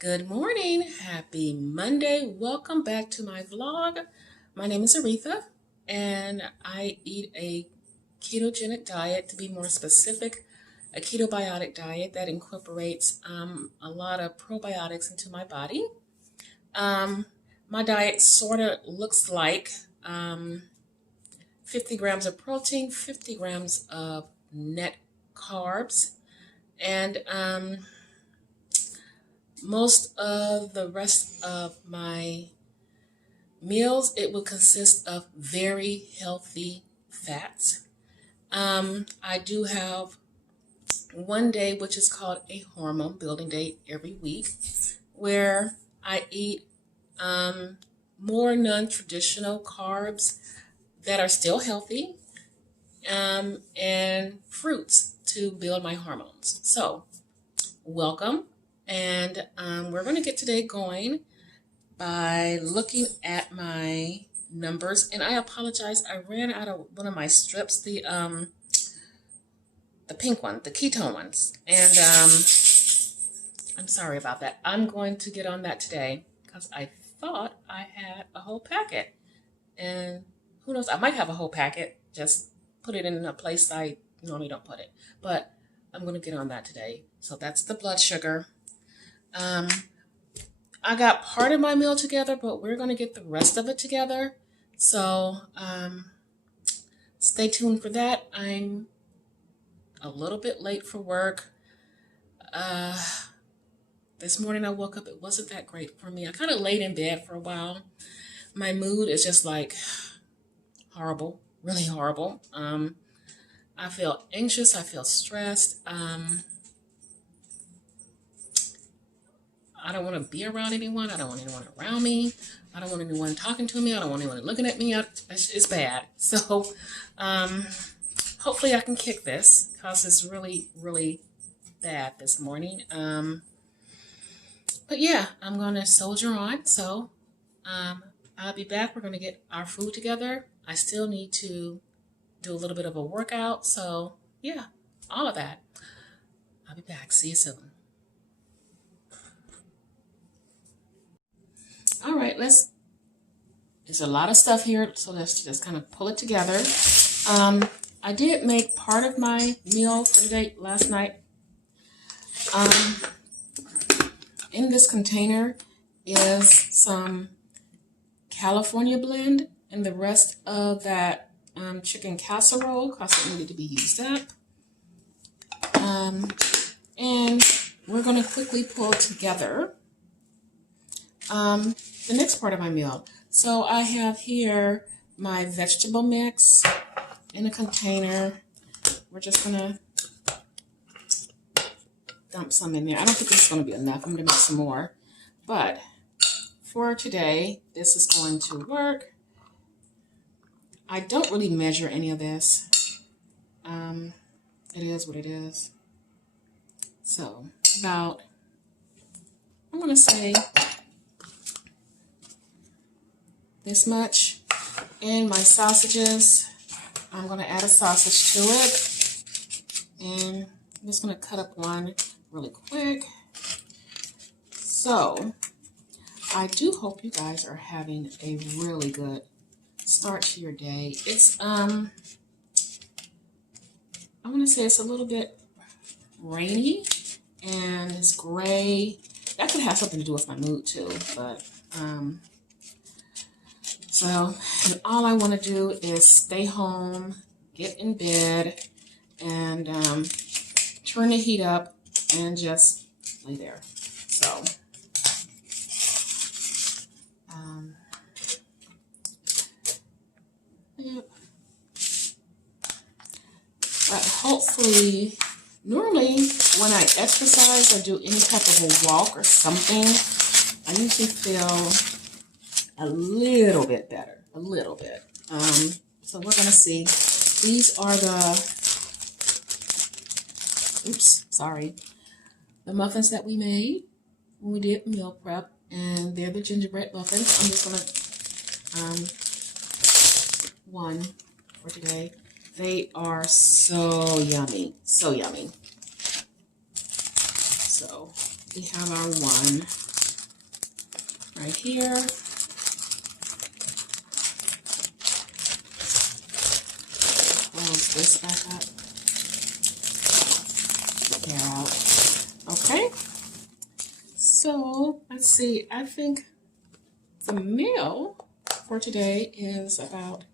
Good morning. Happy Monday. Welcome back to my vlog. My name is Aretha and I eat a ketogenic diet, to be more specific, a ketobiotic diet that incorporates a lot of probiotics into my body. My diet sort of looks like 50 grams of protein, 50 grams of net carbs, and most of the rest of my meals, it will consist of very healthy fats. I do have one day, which is called a hormone building day every week, where I eat more non-traditional carbs that are still healthy, and fruits to build my hormones. So, welcome. And we're going to get today going by looking at my numbers. And I apologize, I ran out of one of my strips, the pink one, the ketone ones. And I'm sorry about that. I'm going to get on that today because I thought I had a whole packet. And who knows, I might have a whole packet, just put it in a place I normally don't put it. But I'm going to get on that today. So that's the blood sugar. I got part of my meal together, but we're going to get the rest of it together. So stay tuned for that. I'm a little bit late for work. This morning I woke up, it wasn't that great for me. I kind of laid in bed for a while. My mood is just like horrible, really horrible. I feel anxious. I feel stressed. I don't want to be around anyone. I don't want anyone around me. I don't want anyone talking to me. I don't want anyone looking at me. It's bad. So hopefully I can kick this because it's really, really bad this morning. But yeah, I'm going to soldier on. So I'll be back. We're going to get our food together. I still need to do a little bit of a workout. So yeah, all of that. I'll be back. See you soon. All right, there's a lot of stuff here, so let's just kind of pull it together. I did make part of my meal for today last night. In this container is some California blend, and the rest of that chicken casserole because it needed to be used up. And we're going to quickly pull together the next part of my meal. So I have here my vegetable mix in a container. We're just gonna dump some in there. I don't think this is gonna be enough. I'm gonna make some more. But for today, this is going to work. I don't really measure any of this. It is what it is. So about, I'm gonna say this much. And my sausages, I'm going to add a sausage to it. And I'm just going to cut up one really quick. So I do hope you guys are having a really good start to your day. It's I want to say it's a little bit rainy and it's gray. That could have something to do with my mood too, but so, and all I want to do is stay home, get in bed, and turn the heat up and just lay there. So, yep. But hopefully, normally when I exercise or do any type of a walk or something, I usually feel a little bit better, a little bit. So we're gonna see. These are the muffins that we made when we did meal prep, and they're the gingerbread muffins. I'm just gonna one for today. They are so yummy, so yummy. So we have our one. right here. Close this back up. Hair out. Okay. So let's see. I think the meal for today is about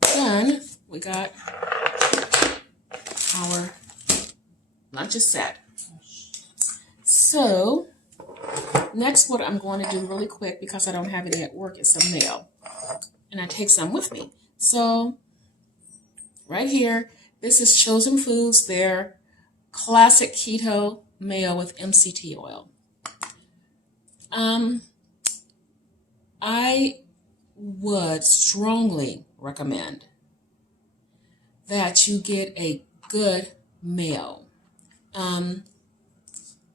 done. We got our lunch is set. So next, what I'm going to do really quick, because I don't have any at work, is some mail. And I take some with me. So right here, this is Chosen Foods, their classic keto mayo with MCT oil. I would strongly recommend that you get a good mayo.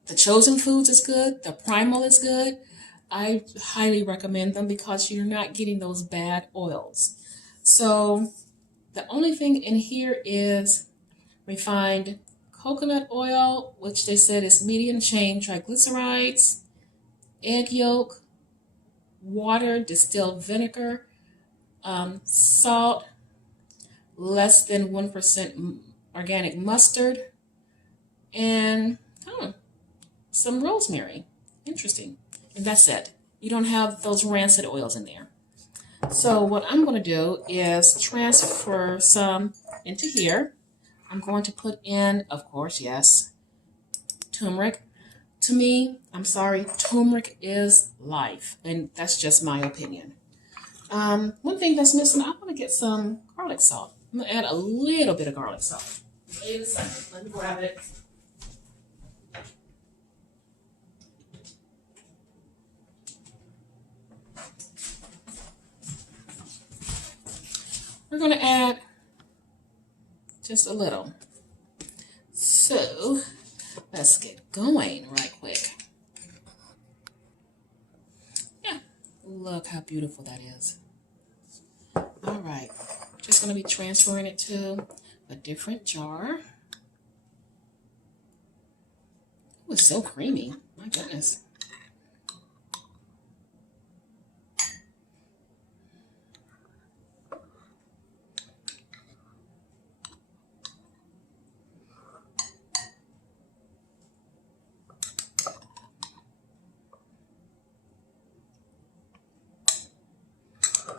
The Chosen Foods is good. The Primal is good. I highly recommend them because you're not getting those bad oils. So the only thing in here is refined coconut oil, which they said is medium chain triglycerides, egg yolk, water, distilled vinegar, salt, less than 1% organic mustard, and some rosemary. Interesting. And that's it. You don't have those rancid oils in there. So what I'm going to do is transfer some into here. I'm going to put in, of course, yes, turmeric. To me, I'm sorry, turmeric is life. And that's just my opinion. One thing that's missing, I want to get some garlic salt. I'm going to add a little bit of garlic salt. Wait a second. Let me grab it. We're going to add just a little. So let's get going right quick. Yeah, look how beautiful that is. All right, just going to be transferring it to a different jar. It was so creamy, my goodness.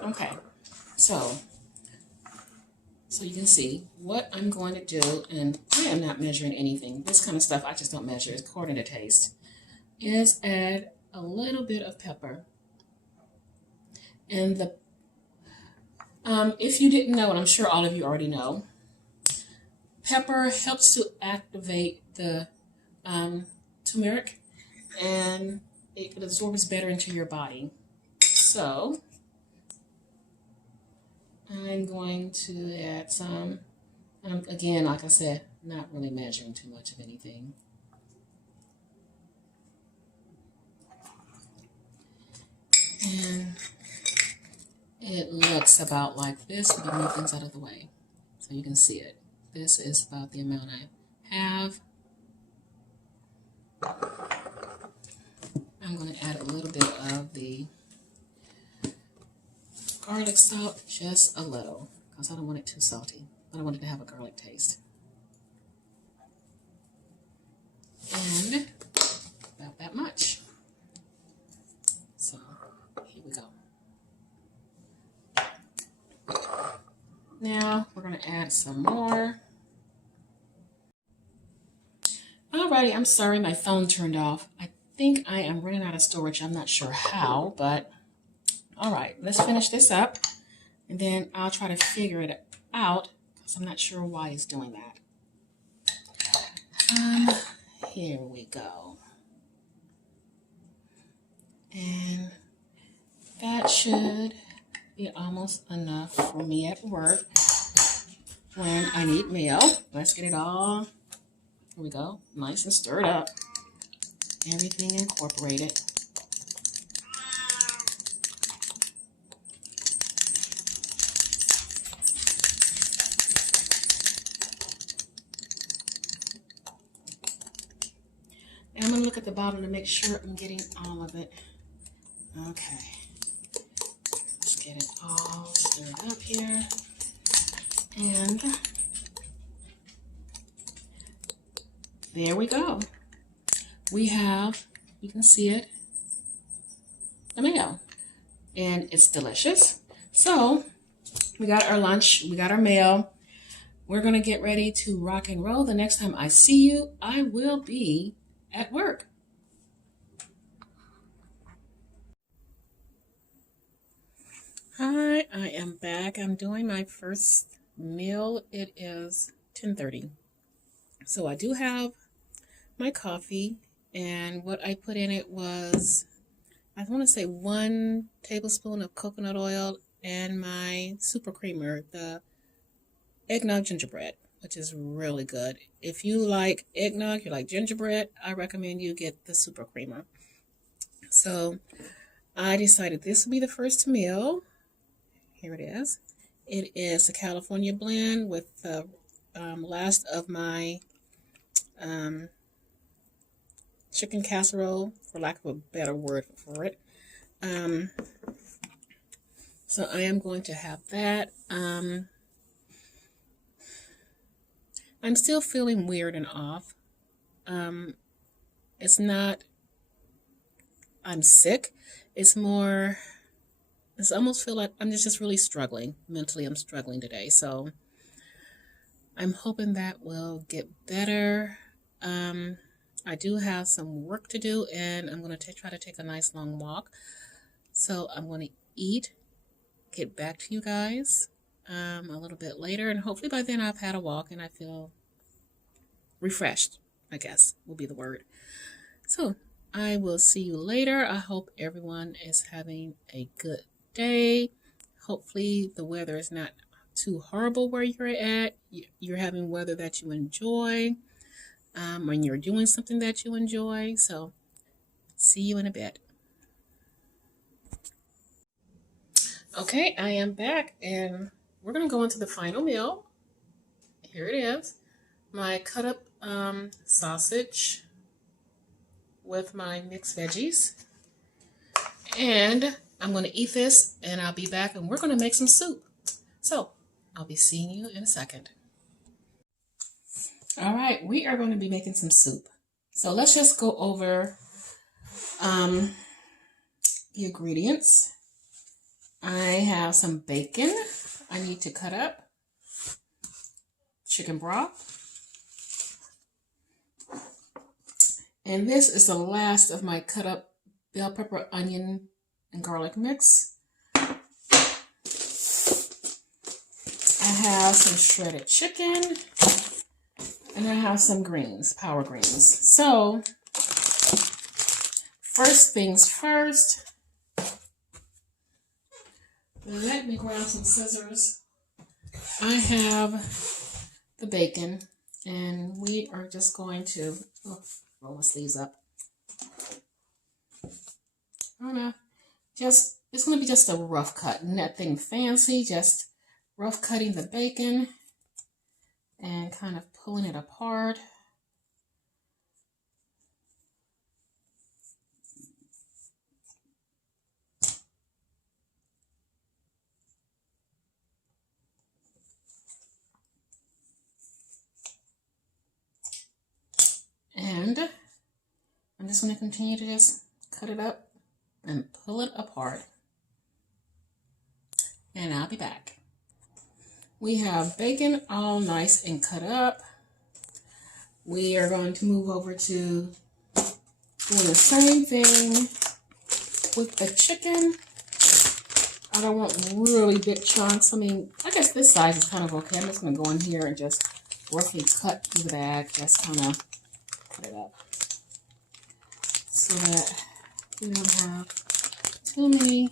Okay, so you can see what I'm going to do, and I am not measuring anything. This kind of stuff I just don't measure. It's according to taste. Is add a little bit of pepper. And the if you didn't know, and I'm sure all of you already know, pepper helps to activate the turmeric, and it absorbs better into your body. So I'm going to add some. Again, like I said, not really measuring too much of anything. And it looks about like this. Let me move things out of the way so you can see it. This is about the amount I have. I'm going to add a little bit of the garlic salt, just a little, because I don't want it too salty. I don't want it to have a garlic taste. And about that much. So here we go. Now we're going to add some more. Alrighty, I'm sorry my phone turned off. I think I am running out of storage. I'm not sure how, but all right, let's finish this up, and then I'll try to figure it out because I'm not sure why it's doing that. Here we go. And that should be almost enough for me at work when I need meal. Let's get it all, here we go, nice and stirred up. Everything incorporated. And I'm going to look at the bottom to make sure I'm getting all of it. Okay. Let's get it all stirred up here. And there we go. We have, you can see it, the mayo. And it's delicious. So we got our lunch, we got our mayo. We're gonna get ready to rock and roll. The next time I see you, I will be at work. Hi, I am back. I'm doing my first meal. It is 10:30. So I do have my coffee, and what I put in it was, I want to say 1 tablespoon of coconut oil and my super creamer, the eggnog gingerbread, which is really good. If you like eggnog, you like gingerbread, I recommend you get the super creamer. So I decided this would be the first meal. Here it is. It is a California blend with the last of my chicken casserole, for lack of a better word for it. So I am going to have that. I'm still feeling weird and off. It's not, I'm sick. It's more, it's almost feel like I'm just really struggling. Mentally, I'm struggling today. So I'm hoping that will get better. I do have some work to do, and I'm going to try to take a nice long walk. So I'm going to eat, get back to you guys a little bit later, and hopefully by then I've had a walk and I feel refreshed, I guess will be the word. So I will see you later. I hope everyone is having a good day. Hopefully the weather is not too horrible where you're at. You're having weather that you enjoy. When you're doing something that you enjoy. So see you in a bit. Okay, I am back, and we're going to go into the final meal. Here it is. My cut up sausage with my mixed veggies. And I'm going to eat this, and I'll be back, and we're going to make some soup. So I'll be seeing you in a second. All right, we are going to be making some soup. So let's just go over the ingredients. I have some bacon I need to cut up, chicken broth, and this is the last of my cut up bell pepper, onion, and garlic mix. I have some shredded chicken. And I have some greens, power greens. So, first things first, let me grab some scissors. I have the bacon, and we are just going to roll my sleeves up. I don't know, it's going to be just a rough cut, nothing fancy, just rough cutting the bacon and kind of pulling it apart. And I'm just going to continue to just cut it up and pull it apart. And I'll be back. We have bacon all nice and cut up. We are going to move over to doing the same thing with the chicken. I don't want really big chunks. I mean, I guess this size is kind of okay. I'm just going to go in here and just roughly cut through the bag. Just kind of cut it up so that we don't have too many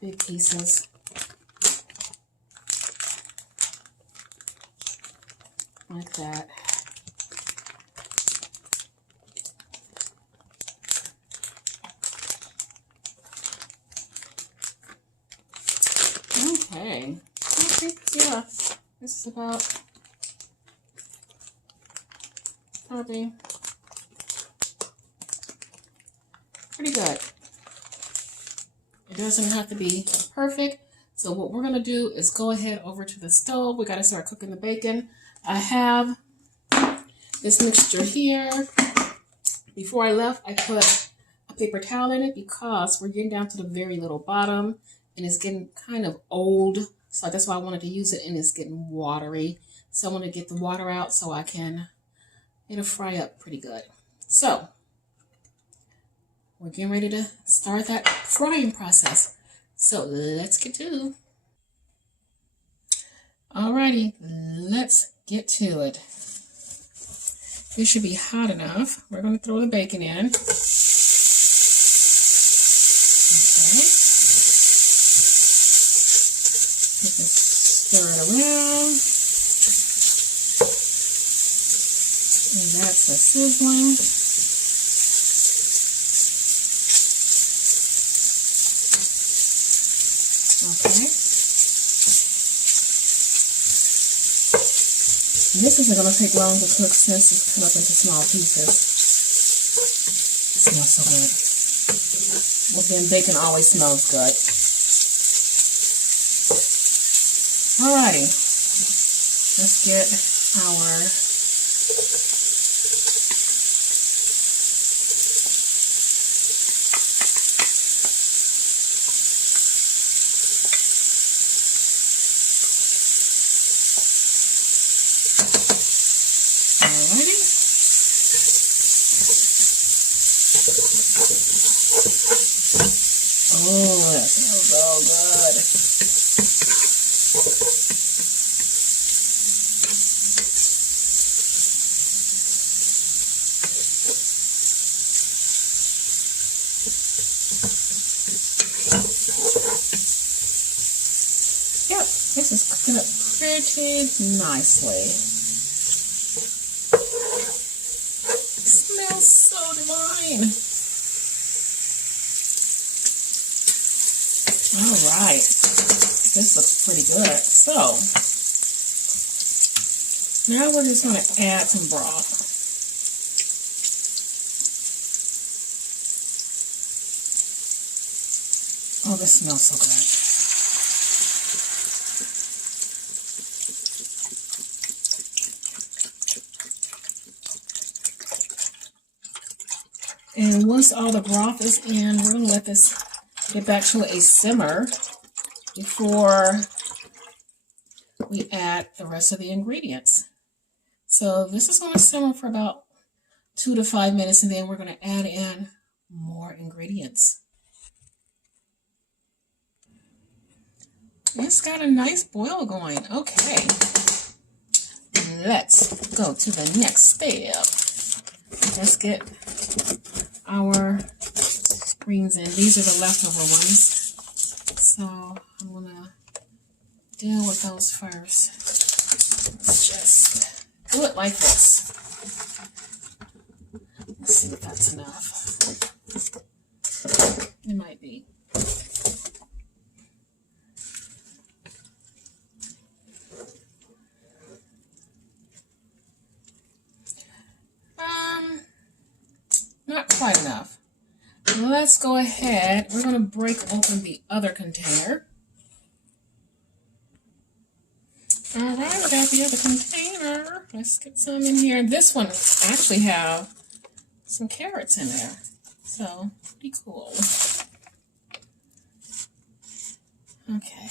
big pieces. Like that. Okay. I think, yeah, this is about probably pretty good. It doesn't have to be perfect. So what we're going to do is go ahead over to the stove. We got to start cooking the bacon. I have this mixture here. Before I left, I put a paper towel in it because we're getting down to the very little bottom and it's getting kind of old. So that's why I wanted to use it, and it's getting watery. So I want to get the water out so I can, it'll fry up pretty good. So we're getting ready to start that frying process. So let's get to. Alrighty, let's get to it. This should be hot enough. We're going to throw the bacon in. Okay. Stir it around. And that's the sizzling. Okay. This isn't going to take long to cook since it's cut up into small pieces. It smells so good. Well, then bacon always smells good. Alrighty. Let's get our oh, that smells so good. Yep, this is cooking up pretty nicely. It smells so divine. All right, this looks pretty good. So now we're just going to add some broth. Oh, this smells so good. And once all the broth is in, we're going to let this get back to a simmer before we add the rest of the ingredients. So this is going to simmer for about 2 to 5 minutes, and then we're going to add in more ingredients. It's got a nice boil going. Okay, let's go to the next step. Let's get our greens in. These are the leftover ones, so I'm gonna deal with those first. Let's just do it like this. Let's see if that's enough. It might be. Not quite enough. Let's go ahead. We're going to break open the other container. All right, we got the other container. Let's get some in here. This one actually have some carrots in there, so pretty cool. Okay.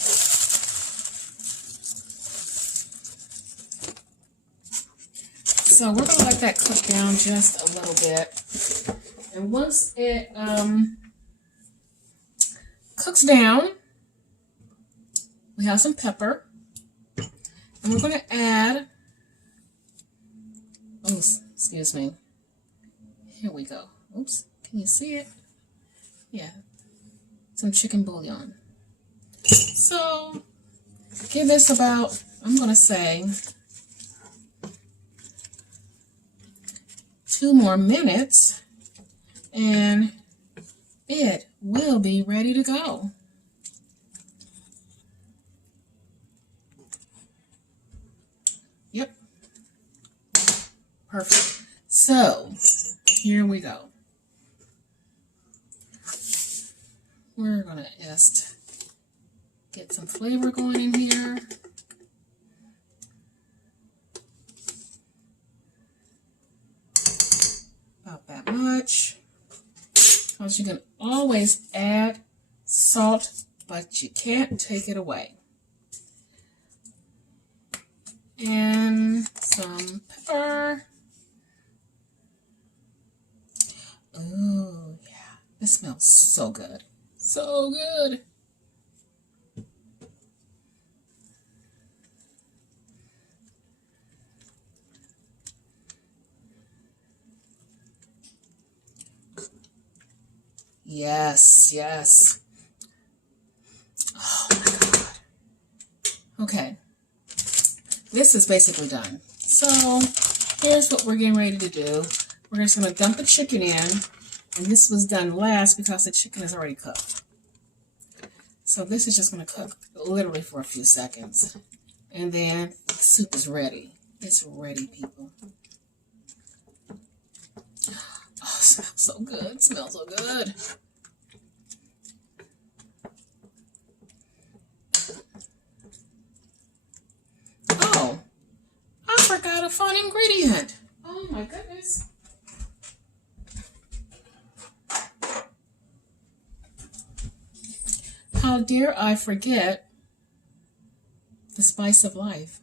So we're going to let that cook down just a little bit. And once it cooks down, we have some pepper. And we're going to add, oh, excuse me. Here we go. Oops, can you see it? Yeah, some chicken bouillon. So give this about, I'm going to say, 2 more minutes, and it will be ready to go. Yep. Perfect. So here we go. We're gonna just get some flavor going in here. About that much. Because you can always add salt, but you can't take it away. And some pepper. Oh, yeah. This smells so good. So good. Yes, yes. Oh my God. Okay. This is basically done. So here's what we're getting ready to do. We're just going to dump the chicken in. And this was done last because the chicken is already cooked. So this is just going to cook literally for a few seconds. And then the soup is ready. It's ready, people. Oh, it smells so good. It smells so good. Oh, I forgot a fun ingredient. Oh my goodness. How dare I forget the spice of life?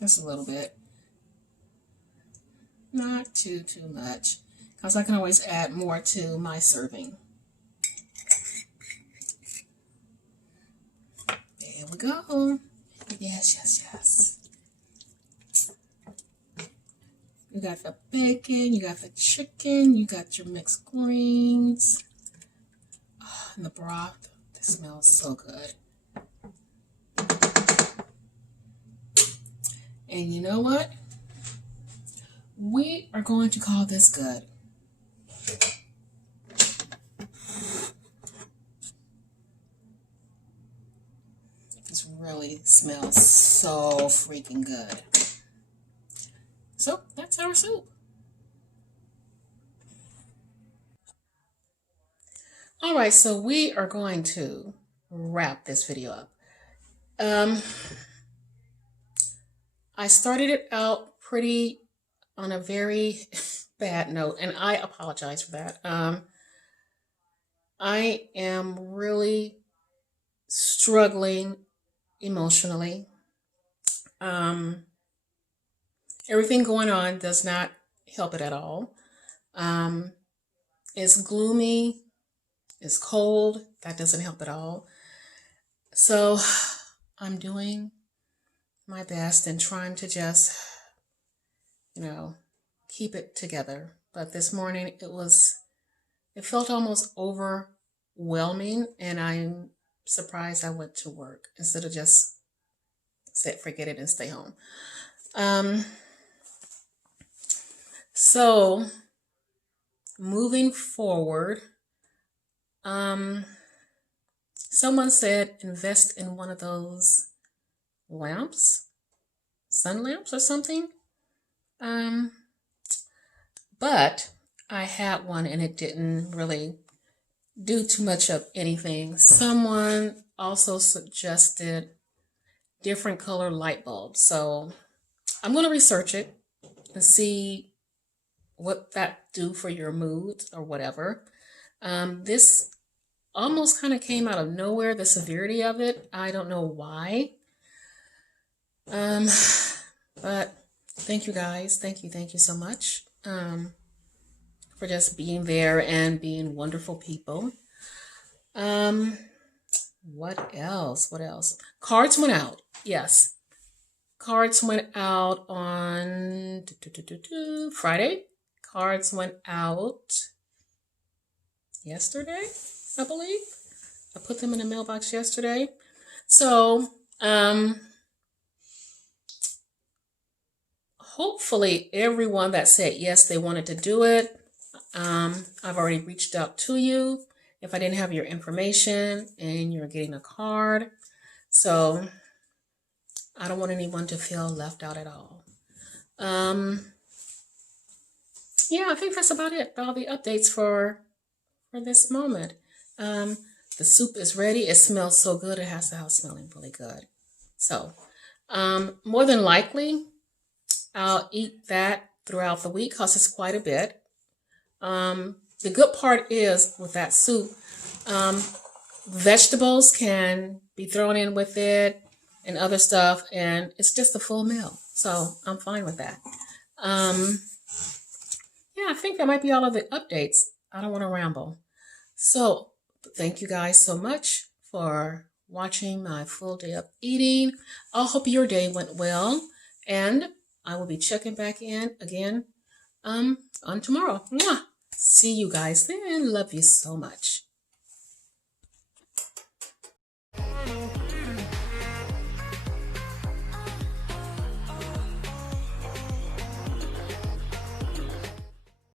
Just a little bit. Not too much, because I can always add more to my serving. There we go. Yes, yes, yes. You got the bacon, you got the chicken, you got your mixed greens, and the broth. This smells so good. And you know what? We are going to call this good. This really smells so freaking good. So that's our soup. All right, so we are going to wrap this video up. I started it out pretty on a very bad note, and I apologize for that. I am really struggling emotionally. Everything going on does not help it at all. It's gloomy, it's cold, that doesn't help at all. So I'm doing my best and trying to just, keep it together. But this morning it felt almost overwhelming, and I'm surprised I went to work instead of just said forget it and stay home. So moving forward, someone said invest in one of those lamps, sun lamps or something. But I had one and it didn't really do too much of anything. Someone also suggested different color light bulbs. So I'm going to research it and see what that do for your mood or whatever. This almost kind of came out of nowhere, the severity of it. I don't know why. But thank you guys. Thank you so much for just being there and being wonderful people. What else? Cards went out. Yes. Cards went out on Friday. Cards went out yesterday, I believe. I put them in the mailbox yesterday. So, hopefully everyone that said yes, they wanted to do it. I've already reached out to you if I didn't have your information and you're getting a card. So I don't want anyone to feel left out at all. yeah, I think that's about it. All the updates for this moment. The soup is ready. It smells so good. It has the house smelling really good. So, more than likely, I'll eat that throughout the week because it's quite a bit. The good part is with that soup, um, vegetables can be thrown in with it and other stuff, and it's just a full meal. So I'm fine with that. Um, yeah, I think that might be all of the updates. I don't want to ramble. So thank you guys so much for watching my full day of eating. I hope your day went well, and I will be checking back in again on tomorrow. Mwah! See you guys then. Love you so much.